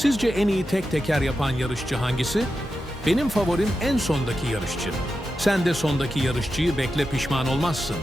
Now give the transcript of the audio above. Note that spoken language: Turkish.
Sizce en iyi tek teker yapan yarışçı hangisi? Benim favorim en sondaki yarışçı. Sen de sondaki yarışçıyı bekle, pişman olmazsın.